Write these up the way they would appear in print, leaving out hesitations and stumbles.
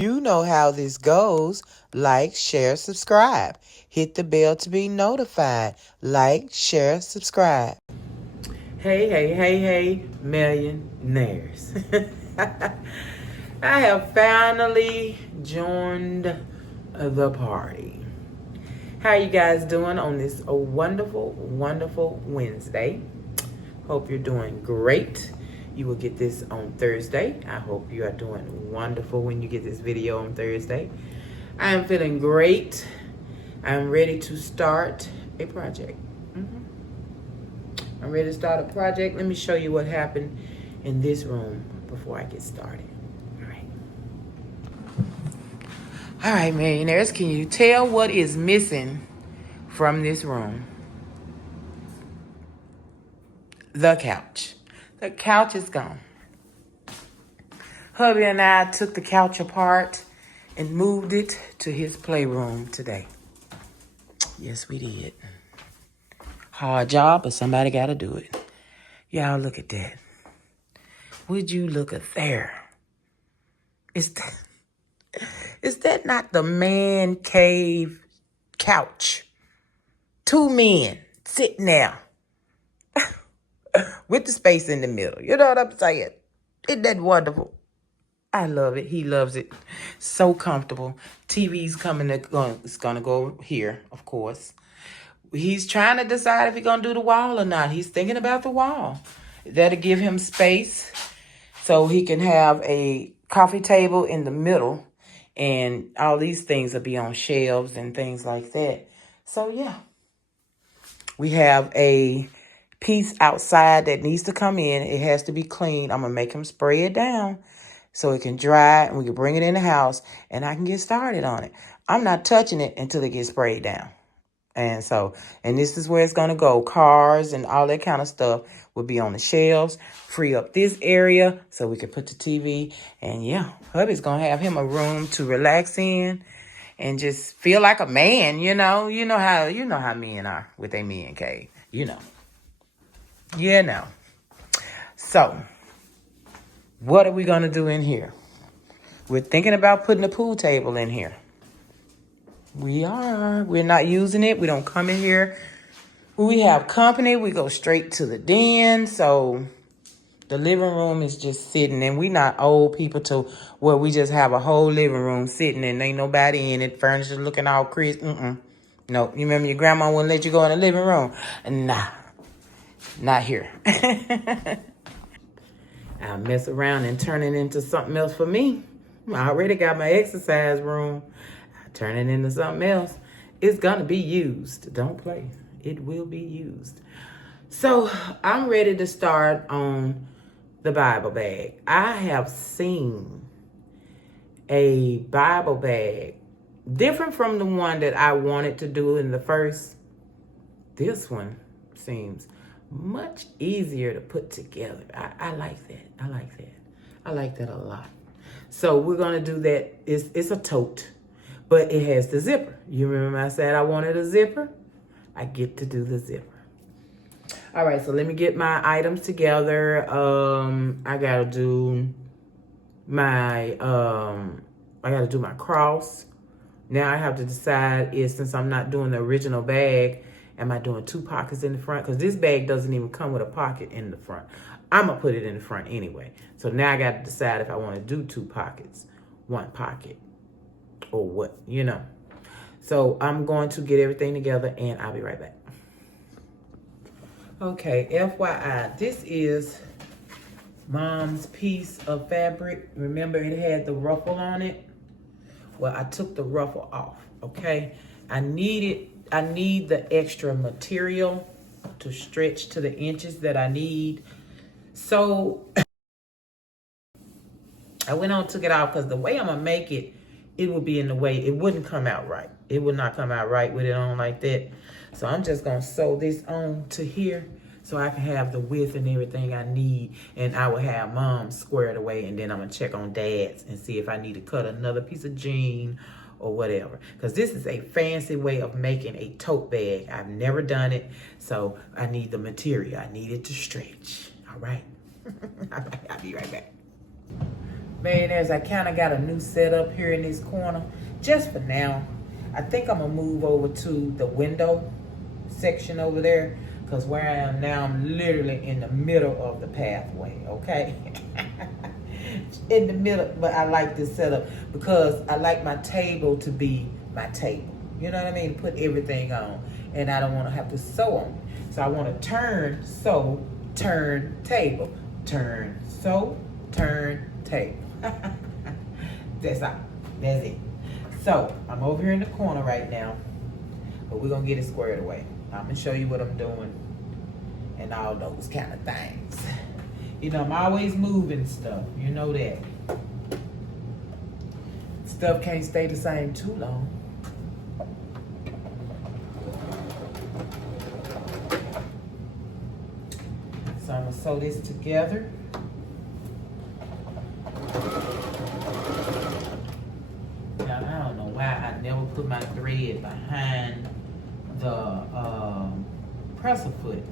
You know how this goes. Like, share, subscribe. Hit the bell to be notified. Like, share, subscribe. Hey, millionaires. I have finally joined the party. How you guys doing on this wonderful, wonderful Wednesday? Hope you're doing great. You will get this on Thursday. I hope you are doing wonderful when you get this video on Thursday. I am feeling great. I'm ready to start a project. I'm ready to start a project. Let me show you what happened in this room before I get started. All right, millionaires, can you tell what is missing from this room? The couch. The couch is gone. Hubby and I took the couch apart and moved it to his playroom today. Yes, we did. Hard job, but somebody got to do it. Y'all, look at that. Would you look at there? Is that not the man cave couch? Two men sitting there with the space in the middle. You know what I'm saying? Isn't that wonderful? I love it. He loves it. So comfortable. TV's coming. It's going to go here, of course. He's trying to decide if he's going to do the wall or not. He's thinking about the wall. That'll give him space so he can have a coffee table in the middle. And all these things will be on shelves and things like that. So, yeah. We have a piece outside that needs to come in. It has to be clean. I'm going to make him spray it down so it can dry and we can bring it in the house and I can get started on it. I'm not touching it until it gets sprayed down. And this is where it's going to go. Cars and all that kind of stuff will be on the shelves. Free up this area so we can put the TV. And yeah, hubby's going to have him a room to relax in and just feel like a man, you know. You know how men are with their men cave. You know. So, what are we going to do in here? We're thinking about putting a pool table in here. We are. We're not using it. We don't come in here. When we have company, we go straight to the den. So the living room is just sitting. And we not old people to where we just have a whole living room sitting and ain't nobody in it. Furniture looking all crisp. No, you remember your grandma wouldn't let you go in the living room? Nah, not here. I'll mess around and turn it into something else for me. I already got my exercise room. Turn it into something else. It's going to be used. Don't play. It will be used. So I'm ready to start on the Bible bag. I have seen a Bible bag different from the one that I wanted to do in the first. This one seems much easier to put together. I like that. I like that a lot. So we're going to do that. It's a tote. But it has the zipper. You remember I said I wanted a zipper? I get to do the zipper. All right, so let me get my items together. I gotta do my cross. Now I have to decide since I'm not doing the original bag, am I doing 2 pockets in the front? Because this bag doesn't even come with a pocket in the front. I'm gonna put it in the front anyway. So now I gotta decide if I want to do 2 pockets, 1 pocket. Or what, So I'm going to get everything together and I'll be right back. Okay, FYI, this is Mom's piece of fabric. Remember it had the ruffle on it? Well, I took the ruffle off, okay? I need the extra material to stretch to the inches that I need. So I went on and took it off because the way I'm going to make it, it would be in the way. It wouldn't come out right. It would not come out right with it on like that. So I'm just going to sew this on to here so I can have the width and everything I need. And I will have Mom squared away. And then I'm going to check on Dad's and see if I need to cut another piece of jean or whatever. Because this is a fancy way of making a tote bag. I've never done it. So I need the material. I need it to stretch. All right. I'll be right back. Man, as I kind of got a new setup here in this corner, just for now. I think I'm gonna move over to the window section over there, because where I am now, I'm literally in the middle of the pathway, okay? In the middle, but I like this setup because I like my table to be my table. You know what I mean? Put everything on, and I don't want to have to sew on it. So I want to turn, sew, turn, table. Turn, sew, turn, table. That's all. That's it. So I'm over here in the corner right now, but we're gonna get it squared away. I'm gonna show you what I'm doing and all those kind of things. You know, I'm always moving stuff. You know that. Stuff can't stay the same too long. So I'm gonna sew this together. Now, I don't know why I never put my thread behind the presser foot.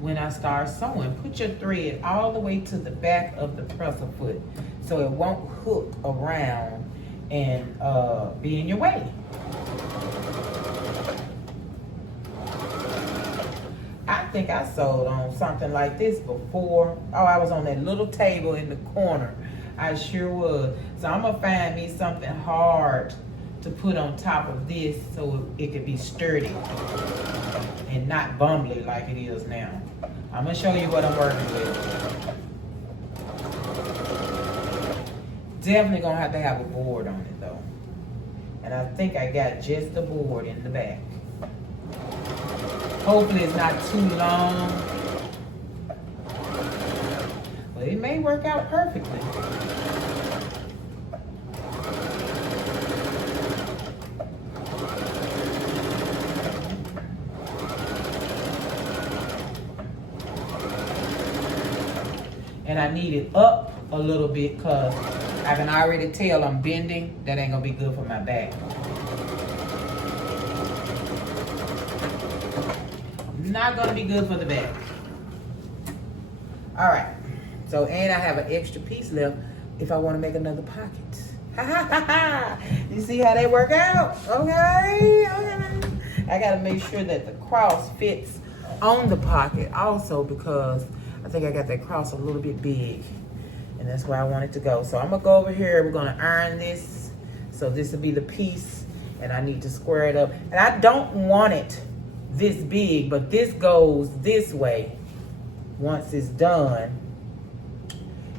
When I start sewing, put your thread all the way to the back of the presser foot so it won't hook around and be in your way. I think I sewed on something like this before. Oh, I was on that little table in the corner. I sure was. So I'm gonna find me something hard to put on top of this so it could be sturdy and not bumbly like it is now. I'm gonna show you what I'm working with. Definitely gonna have to have a board on it though. And I think I got just the board in the back. Hopefully it's not too long. But it may work out perfectly. And I need it up a little bit because I can already tell I'm bending. That ain't gonna be good for my back. Not gonna be good for the back. All right. So, and I have an extra piece left if I want to make another pocket. Ha ha ha ha! You see how they work out? Okay, okay. I gotta make sure that the cross fits on the pocket also because I think I got that cross a little bit big, and that's where I want it to go. So I'm gonna go over here. We're gonna iron this. So this will be the piece, and I need to square it up. And I don't want it this big, but this goes this way once it's done.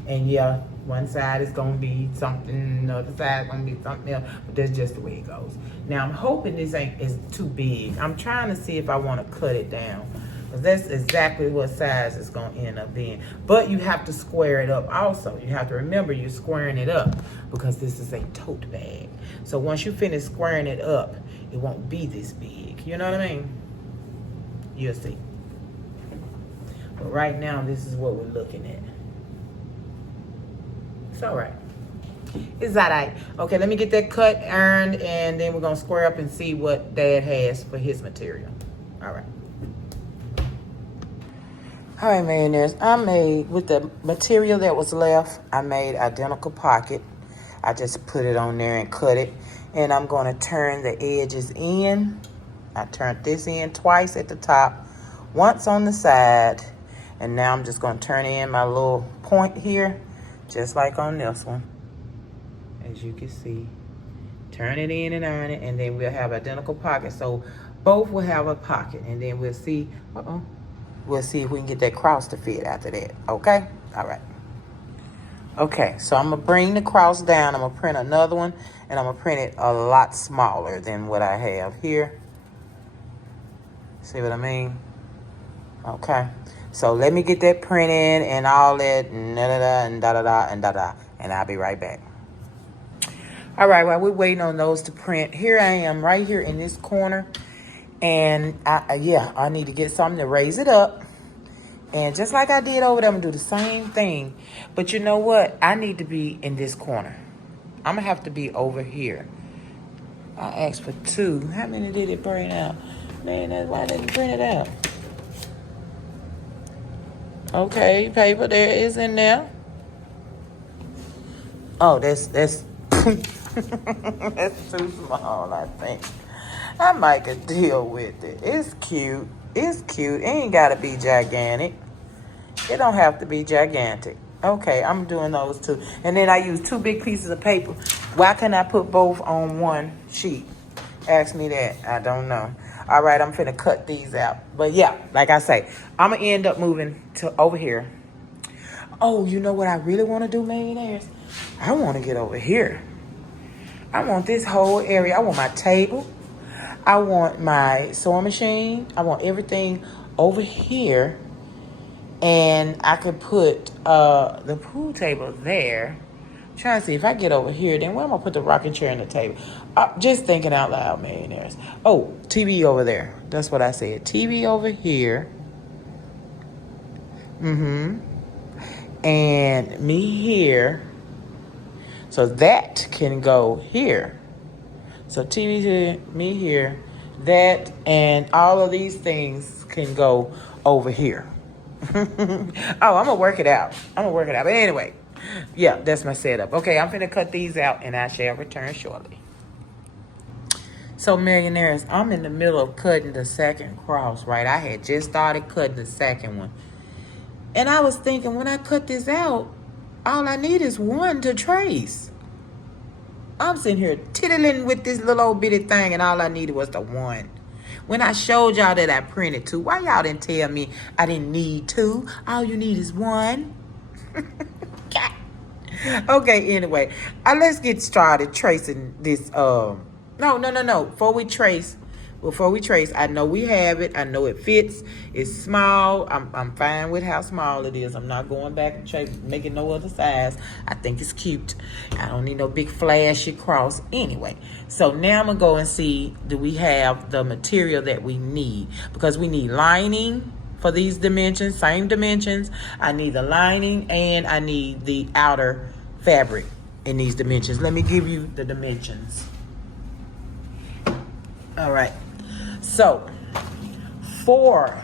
And yeah, one side is gonna be something, the other side is gonna be something else, but that's just the way it goes. Now I'm hoping this ain't is too big. I'm trying to see if I want to cut it down. That's exactly what size it's going to end up being. But you have to square it up also. You have to remember you're squaring it up because this is a tote bag. So once you finish squaring it up, it won't be this big. You know what I mean? You'll see. But right now, this is what we're looking at. It's all right. It's all right. Okay, let me get that cut, ironed, and then we're going to square up and see what Dad has for his material. All right. All right, millionaires, I made, with the material that was left, I made identical pocket. I just put it on there and cut it. And I'm going to turn the edges in. I turned this in twice at the top, once on the side. And now I'm just going to turn in my little point here, just like on this one. As you can see. Turn it in and iron it, and then we'll have identical pockets. So both will have a pocket, and then we'll see, we'll see if we can get that cross to fit after that, okay? All right. Okay, so I'm gonna bring the cross down. I'm gonna print another one, and I'm gonna print it a lot smaller than what I have here. See what I mean? Okay, so let me get that printed and all that, and da-da-da, and da-da-da, and da-da, and I'll be right back. All right, while we're waiting on those to print, here I am right here in this corner. And I need to get something to raise it up. And just like I did over there, I'm gonna do the same thing. But you know what? I need to be in this corner. I'm gonna have to be over here. I asked for 2. How many did it print out? Man, why didn't it print it out? Okay, paper there is in there. Oh, that's that's too small, I think. I might could deal with it. It's cute. It's cute. It ain't gotta be gigantic. It don't have to be gigantic. Okay, I'm doing those two. And then I use two big pieces of paper. Why can't I put both on one sheet? Ask me that. I don't know. All right, I'm finna cut these out. But yeah, like I say, I'm gonna end up moving to over here. Oh, you know what I really want to do, millionaires? I want to get over here. I want this whole area. I want my table. I want my sewing machine. I want everything over here. And I could put the pool table there. I'm trying to see if I get over here, then where am I put the rocking chair and the table? Just thinking out loud, millionaires. Oh, TV over there. That's what I said. TV over here. Mm-hmm. And me here. So that can go here. So TV here, me here, that, and all of these things can go over here. Oh, I'm gonna work it out. But anyway, yeah, that's my setup. Okay, I'm gonna cut these out and I shall return shortly. So millionaires, I'm in the middle of cutting the second cross, right? I had just started cutting the second one. And I was thinking, when I cut this out, all I need is one to trace. I'm sitting here tiddling with this little old bitty thing, and all I needed was the one. When I showed y'all that I printed two, why y'all didn't tell me I didn't need two? All you need is one. Okay, anyway, let's get started tracing this. No. Before we trace, I know we have it. I know it fits. It's small. I'm fine with how small it is. I'm not going back and making no other size. I think it's cute. I don't need no big flashy cross anyway. So now I'm gonna go and see, do we have the material that we need? Because we need lining for these dimensions, same dimensions. I need the lining and I need the outer fabric in these dimensions. Let me give you the dimensions. All right. So for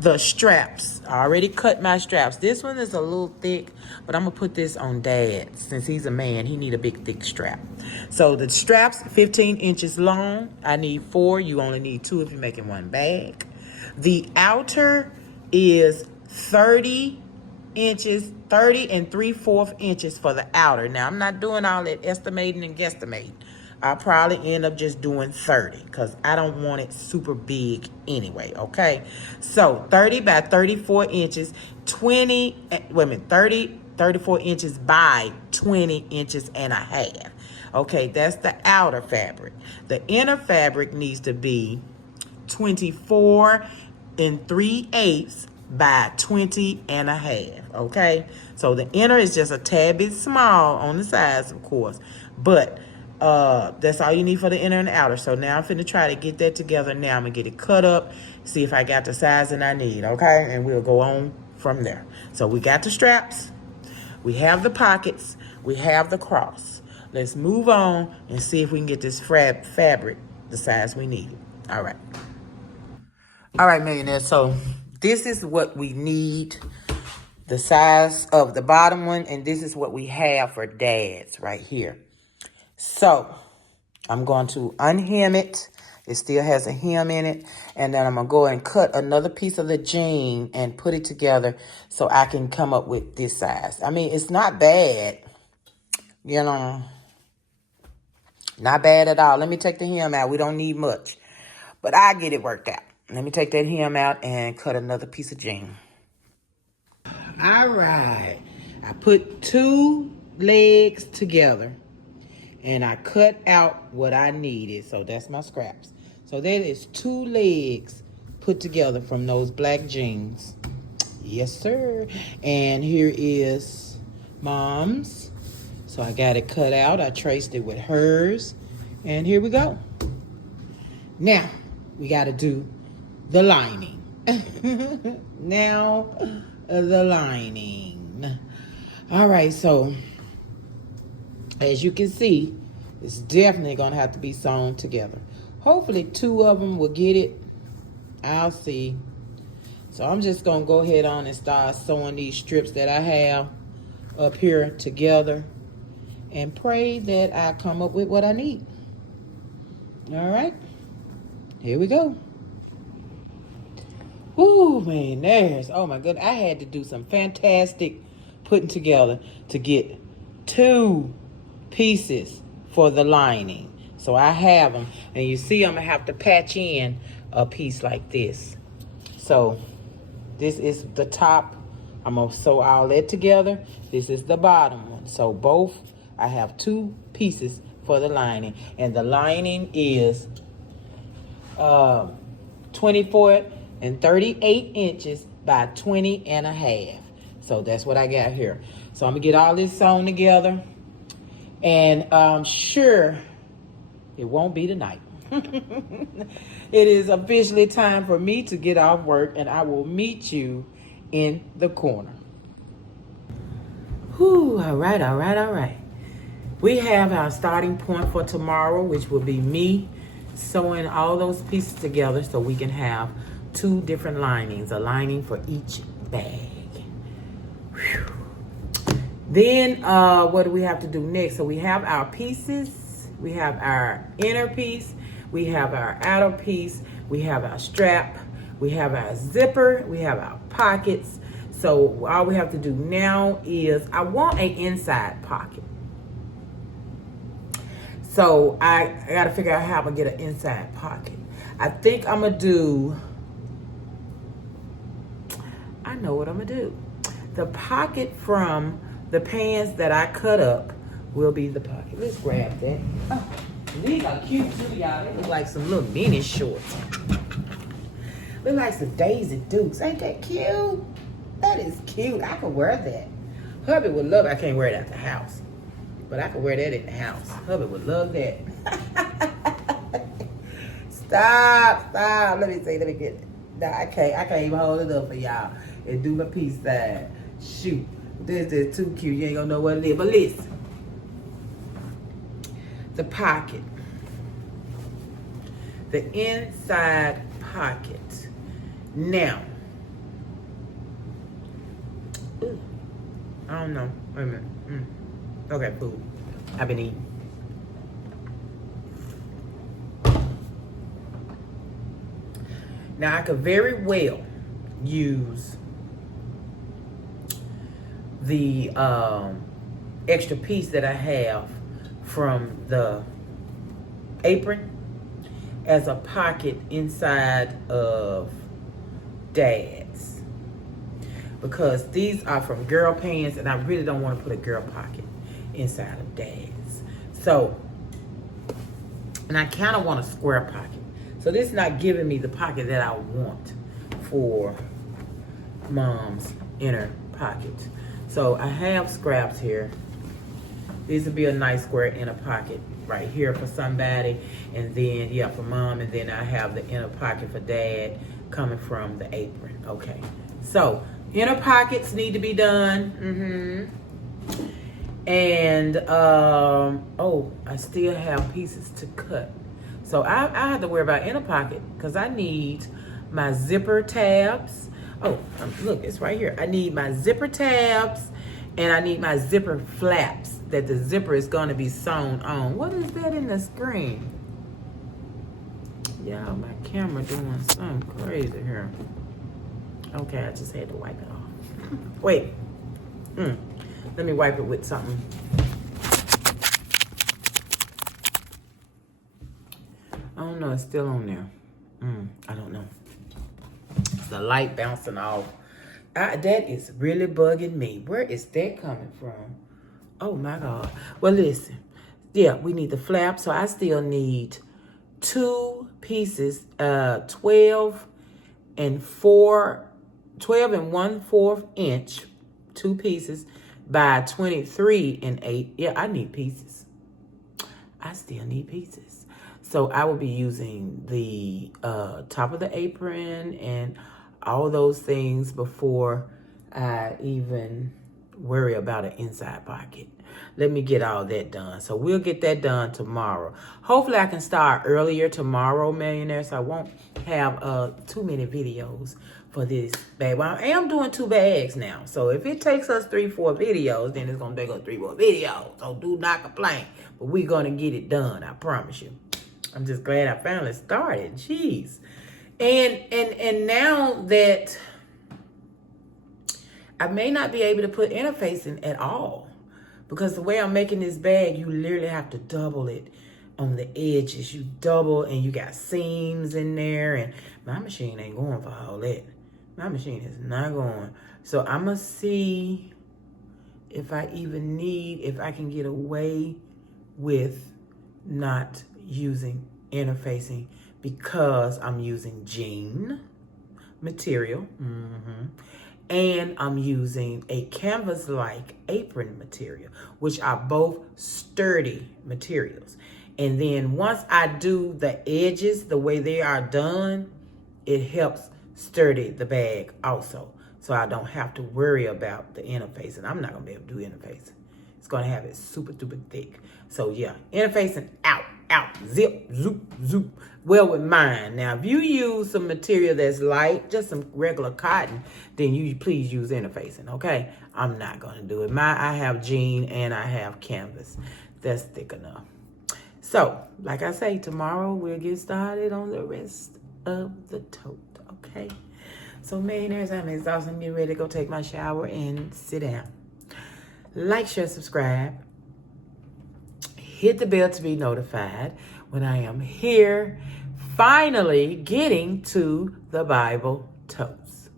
the straps, I already cut my straps. This one is a little thick, but I'm gonna put this on Dad. Since he's a man, he need a big thick strap. So the straps 15 inches long. I need 4. You only need 2 if you're making one bag. The outer is 30 inches, 30 and 3/4 inches for the outer. Now I'm not doing all that estimating and guesstimating. I'll probably end up just doing 30 because I don't want it super big anyway, okay? So 30 by 34 inches, 34 inches by 20 inches and a half. Okay, that's the outer fabric. The inner fabric needs to be 24 and 3/8 by 20 and a half, okay? So the inner is just a tad bit small on the sides, of course, but that's all you need for the inner and the outer. So now I'm finna try to get that together. Now I'm gonna get it cut up, see if I got the size that I need, okay? And we'll go on from there. So we got the straps, we have the pockets, we have the cross. Let's move on and see if we can get this fabric the size we need. All right. All right, millionaires. So this is what we need, the size of the bottom one, and this is what we have for Dad's right here. So I'm going to unhem it. It still has a hem in it. And then I'm going to go and cut another piece of the jean and put it together so I can come up with this size. I mean, it's not bad. You know, not bad at all. Let me take the hem out. We don't need much. But I get it worked out. Let me take that hem out and cut another piece of jean. All right. I put 2 legs together. And I cut out what I needed. So that's my scraps. So that is 2 legs put together from those black jeans. Yes, sir. And here is Mom's. So I got it cut out. I traced it with hers. And here we go. Now, we got to do the lining. Now, the lining. All right, so as you can see, it's definitely going to have to be sewn together. Hopefully 2 of them will get it. I'll see. So I'm just going to go ahead on and start sewing these strips that I have up here together. and pray that I come up with what I need. All right, here we go. Ooh, man, oh my goodness. I had to do some fantastic putting together to get 2 pieces for the lining. So I have them. And you see I'm going to have to patch in a piece like this. So this is the top. I'm going to sew all that together. This is the bottom one. So both, I have 2 pieces for the lining. And the lining is 24 and 38 inches by 20 and a half. So that's what I got here. So I'm gonna get all this sewn together, and I'm sure it won't be tonight. It is officially time for me to get off work, and I will meet you in the corner. Whew, all right. We have our starting point for tomorrow, which will be me sewing all those pieces together so we can have 2 different linings, a lining for each bag. Whew. Then what do we have to do next? So we have our pieces, we have our inner piece, we have our outer piece, we have our strap, we have our zipper, we have our pockets. So all we have to do now is, I want an inside pocket. So I got to figure out how I'm going to get an inside pocket. I think I'm going to do, I know what I'm going to do. The pocket from the pants that I cut up will be the pocket. Let's grab that. Oh, these are cute too, y'all. They look like some little mini shorts. Look like some Daisy Dukes. Ain't that cute? That is cute. I could wear that. Hubby would love it. I can't wear it at the house, but I could wear that in the house. Hubby would love that. Stop. Let me get it. Nah, I can't even hold it up for y'all and do my peace side. Shoot. This is too cute. You ain't gonna know what it is. But listen. The pocket. The inside pocket. Now. Ooh, I don't know. Wait a minute. Okay, food. I've been eating. Now I could very well use the extra piece that I have from the apron as a pocket inside of Dad's, because these are from girl pants and I really don't want to put a girl pocket inside of Dad's. So, and I kind of want a square pocket. So this is not giving me the pocket that I want for Mom's inner pocket. So I have scraps here. These would be a nice square inner pocket right here for somebody. And then, yeah, for Mom. And then I have the inner pocket for Dad coming from the apron. Okay. So inner pockets need to be done. And, oh, I still have pieces to cut. So I have to worry about inner pocket because I need my zipper tabs. Oh, look, it's right here. I need my zipper tabs and I need my zipper flaps that the zipper is going to be sewn on. What is that in the screen? Y'all, my camera doing something crazy here. Okay, I just had to wipe it off. Wait. Let me wipe it with something. I don't know, it's still on there. I don't know. It's the light bouncing off. That is really bugging me. Where is that coming from? Oh my God. Well, listen. Yeah, we need the flap. So I still need 2 pieces, 12 and 1/4 inch, 2 pieces by 23 and 8. Yeah, I need pieces. I still need pieces. So I will be using the top of the apron and all those things before I even worry about an inside pocket. Let me get all that done. So we'll get that done tomorrow. Hopefully I can start earlier tomorrow, millionaires. So I won't have too many videos for this bag. Well, I am doing 2 bags now. So if it takes us 3-4 videos, then it's going to take us 3 more videos. So do not complain. But we're going to get it done. I promise you. I'm just glad I finally started. Jeez. And now that I may not be able to put interfacing at all, because the way I'm making this bag, you literally have to double it on the edges. You double, and you got seams in there, and my machine ain't going for all that. My machine is not going. So I'm going to see if I can get away with not using interfacing, because I'm using jean material. And I'm using a canvas-like apron material, which are both sturdy materials. And then once I do the edges the way they are done, it helps sturdy the bag also. So I don't have to worry about the interfacing. I'm not going to be able to do interfacing. It's going to have it super thick. So yeah, interfacing out, zip, zoop, zoop. Well, with mine. Now, if you use some material that's light, just some regular cotton, then you please use interfacing, okay? I'm not going to do it. I have jean and I have canvas. That's thick enough. So, like I say, tomorrow we'll get started on the rest of the tote, okay? So, millionaires, I'm exhausted. I'm getting ready to go take my shower and sit down. Like, share, subscribe. Hit the bell to be notified when I am here, finally getting to the Bible totes.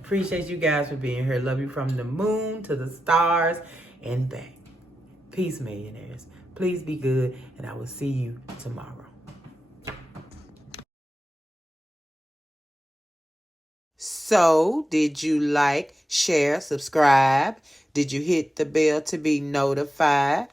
Appreciate you guys for being here. Love you from the moon to the stars and back. Peace, millionaires. Please be good, and I will see you tomorrow. So, did you like, share, subscribe? Did you hit the bell to be notified?